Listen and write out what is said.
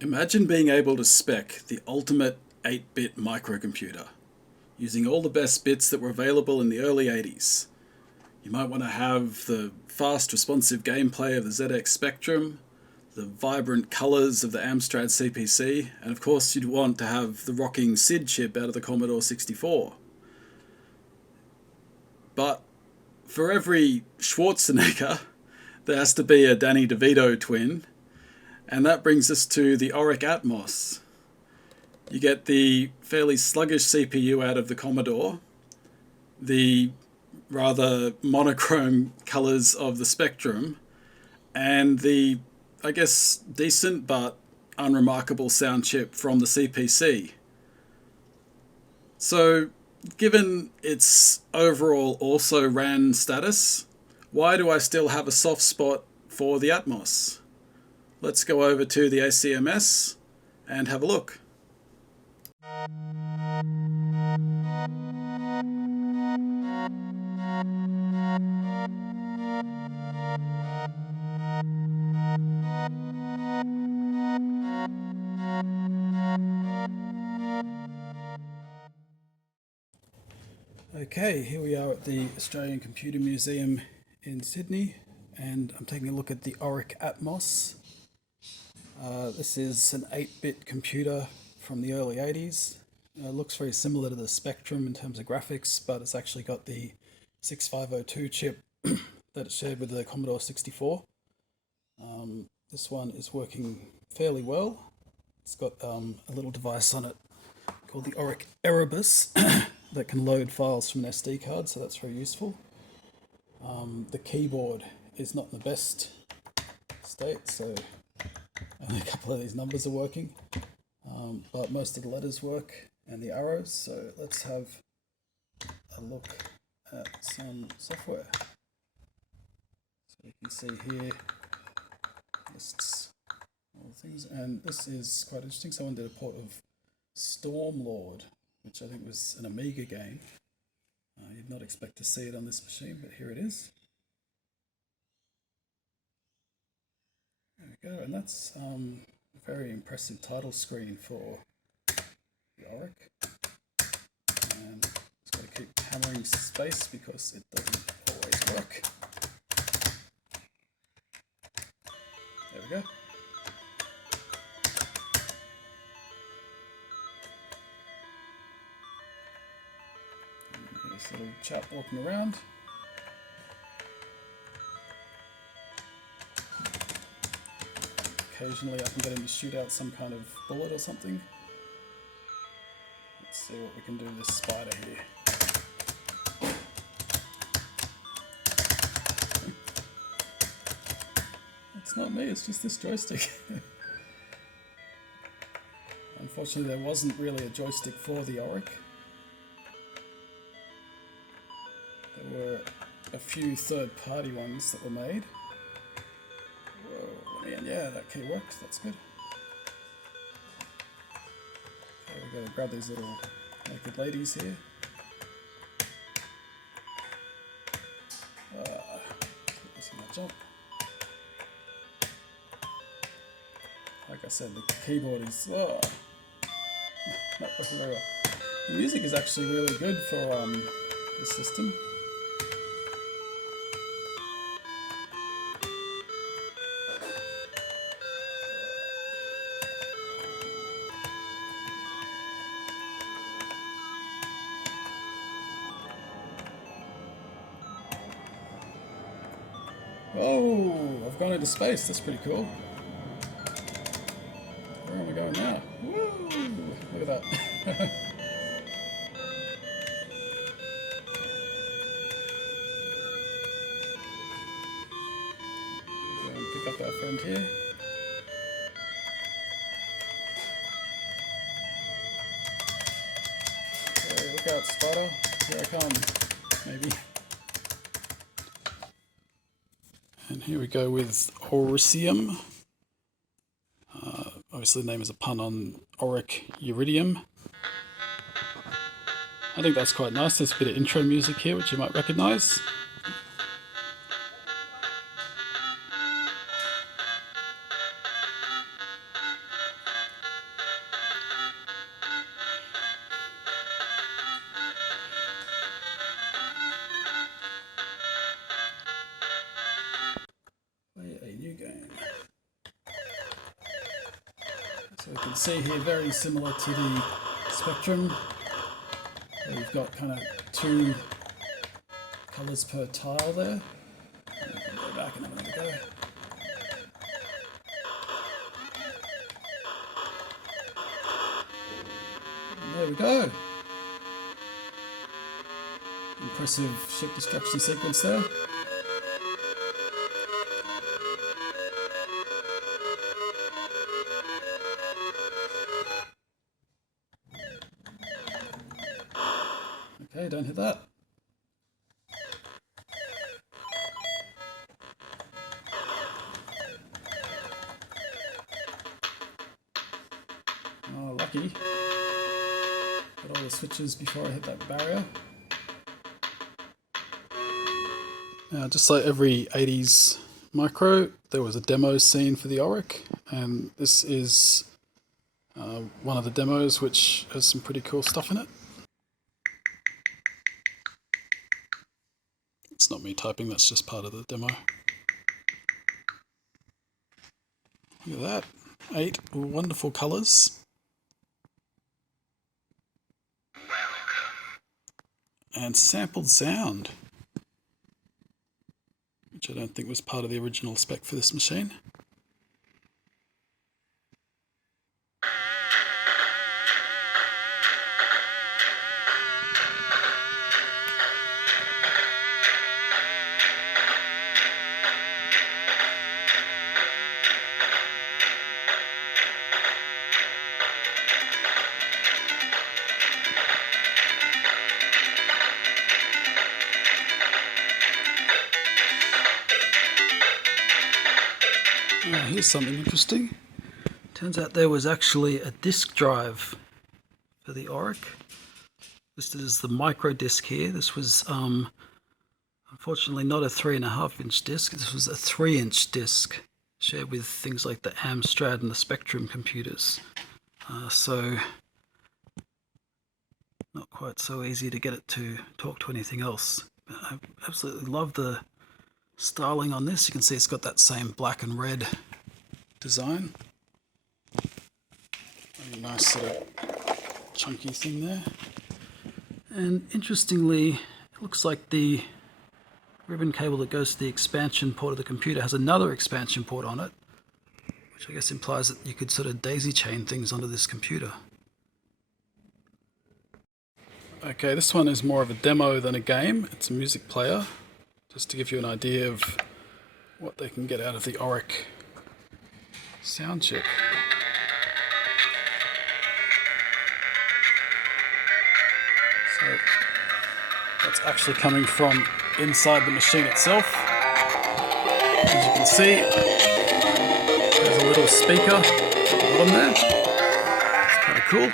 Imagine being able to spec the ultimate 8-bit microcomputer, using all the best bits that were available in the early 80s. You might want to have the fast responsive gameplay of the ZX Spectrum, the vibrant colours of the Amstrad CPC, and of course you'd want to have the rocking SID chip out of the Commodore 64. But for every Schwarzenegger, there has to be a Danny DeVito twin, and that brings us to the Oric Atmos. You get the fairly sluggish CPU out of the Commodore, the rather monochrome colours of the Spectrum, and the, I guess, decent but unremarkable sound chip from the CPC. So, given its overall also ran status, why do I still have a soft spot for the Atmos? Let's go over to the ACMS and have a look. Okay, here we are at the Australian Computer Museum in Sydney, and I'm taking a look at the Oric Atmos. This is an 8-bit computer from the early 80s. It looks very similar to the Spectrum in terms of graphics, but it's actually got the 6502 chip that it shared with the Commodore 64. This one is working fairly well. It's got a little device on it called the Oric Erebus that can load files from an SD card, so that's very useful. The keyboard is not in the best state, so only a couple of these numbers are working, but most of the letters work and the arrows, so let's have a look at some software. So you can see here lists all the things, and this is quite interesting. Someone did a port of Stormlord, which I think was an Amiga game. You'd not expect to see it on this machine, but here it is. There we go, and that's a very impressive title screen for the Oric. And just got to keep hammering space because it doesn't always work. There we go. And this little chap walking around. Occasionally I can get him to shoot out some kind of bullet or something. Let's see what we can do with this spider here. It's not me, it's just this joystick. Unfortunately there wasn't really a joystick for the Oric. There were a few third-party ones that were made. Whoa, man, yeah, that key works, that's good. Okay, we've got to grab these little naked ladies here. This is my jump. Like I said, the keyboard is not working very well. The music is actually really good for this system. Oh, I've gone into space, that's pretty cool. Where am I going now? Woo! Look at that. Go and pick up our friend here. Okay, look out, spider. Here I come. Maybe. And here we go with Horusium. Obviously the name is a pun on Oric Uridium. I think that's quite nice. There's a bit of intro music here which you might recognise. So you can see here, very similar to the Spectrum, where you've got kind of 2 colours per tile there. And I can go back and have another go. And there we go. Impressive ship destruction sequence there. Okay, don't hit that. Oh, lucky. Got all the switches before I hit that barrier. Now, just like every 80s micro, there was a demo scene for the Oric, and this is one of the demos which has some pretty cool stuff in it. It's not me typing, that's just part of the demo. Look at that, 8 wonderful colours. And sampled sound, which I don't think was part of the original spec for this machine. Here's something interesting. Turns out there was actually a disk drive for the Oric, listed as the micro disc here. This was unfortunately not a 3.5-inch disc. This was a 3-inch disc, shared with things like the Amstrad and the Spectrum computers. So not quite so easy to get it to talk to anything else. But I absolutely love the styling on this. You can see it's got that same black and red design. Very nice sort of chunky thing there. And interestingly, it looks like the ribbon cable that goes to the expansion port of the computer has another expansion port on it, which I guess implies that you could sort of daisy chain things onto this computer. Okay, this one is more of a demo than a game. It's a music player, just to give you an idea of what they can get out of the Oric sound chip. So that's actually coming from inside the machine itself. As you can see, there's a little speaker at the bottom there. It's kind of cool.